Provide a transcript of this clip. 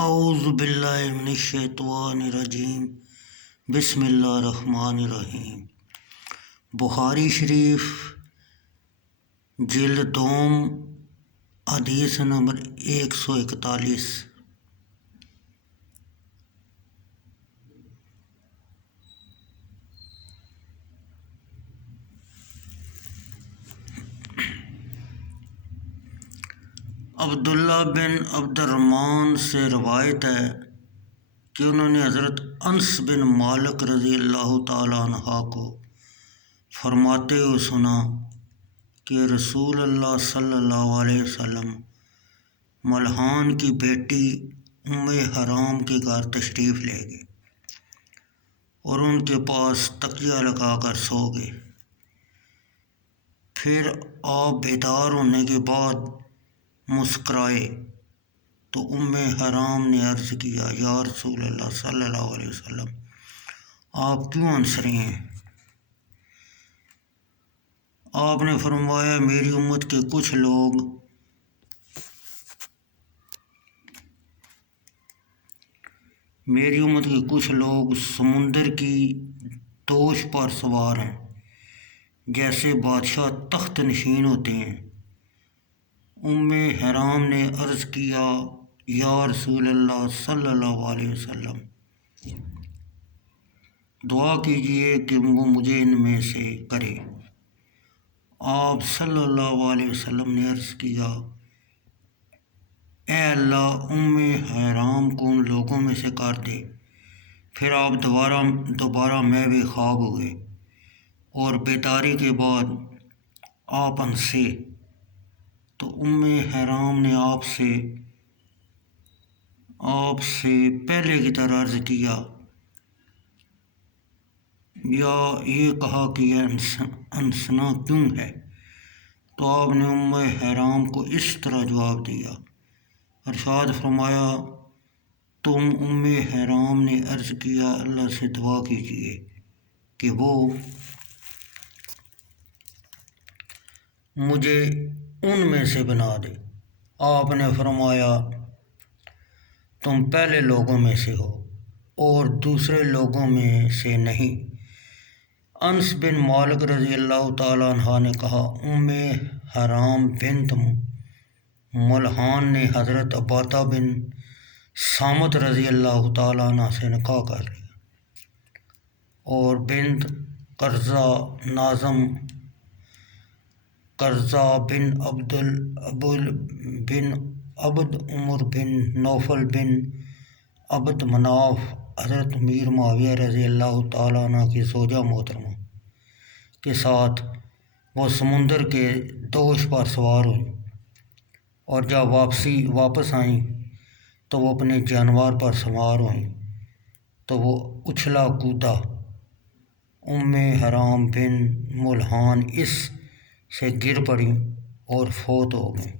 اعوذ باللہ من الشیطان الرجیم بسم اللہ الرحمن الرحیم۔ بخاری شریف جلد دوم حدیث نمبر 141۔ عبداللہ بن عبد الرحمن سے روایت ہے کہ انہوں نے حضرت انس بن مالک رضی اللہ تعالیٰ عنہ کو فرماتے ہوئے سنا کہ رسول اللہ صلی اللہ علیہ وسلم ملحان کی بیٹی ام حرام کے گھر تشریف لے گئے اور ان کے پاس تکیہ لگا کر سو گئے۔ پھر آپ بیدار ہونے کے بعد مسکرائے تو ام حرام نے عرض کیا، یا رسول اللہ صلی اللہ علیہ وسلم، آپ کیوں ہنس رہے ہیں؟ آپ نے فرمایا، میری امت کے کچھ لوگ سمندر کی دوش پر سوار ہیں، جیسے بادشاہ تخت نشین ہوتے ہیں۔ ام حرام نے عرض کیا، یا رسول اللہ صلی اللہ علیہ وسلم، دعا کیجئے کہ وہ مجھے ان میں سے کرے۔ آپ صلی اللہ علیہ وسلم نے عرض کیا، اے اللہ، ام حرام کو ان لوگوں میں سے کر دے۔ پھر آپ دوبارہ محو خواب ہوئے اور بیداری کے بعد آپ ہنسے تو ام حرام نے آپ سے پہلے کی طرح عرض کیا، یا یہ کہا کہ یہ ہنسنا کیوں ہے؟ تو آپ نے ام حرام کو اس طرح جواب دیا۔ ارشاد فرمایا، تم ام حرام نے عرض کیا، اللہ سے دعا کیجیے کہ وہ مجھے ان میں سے بنا دے۔ آپ نے فرمایا، تم پہلے لوگوں میں سے ہو اور دوسرے لوگوں میں سے نہیں۔ انس بن مالک رضی اللہ تعالیٰ عنہ نے کہا، ام حرام بنت ملحان نے حضرت عبادہ بن صامت رضی اللہ تعالیٰ عنہ سے نکاح کر لیا اور بنت قرظہ بن عبد عمر بن نوفل بن عبد مناف حضرت امیر معاویہ رضی اللہ تعالیٰ عنہ کی زوجہ محترمہ کے ساتھ وہ سمندر کے دوش پر سوار ہوئیں، اور جب واپس آئیں تو وہ اپنے جانور پر سوار ہوئیں تو وہ اچھلا کودا۔ ام حرام بن ملحان اس سے گر پڑیں اور فوت ہو گئیں۔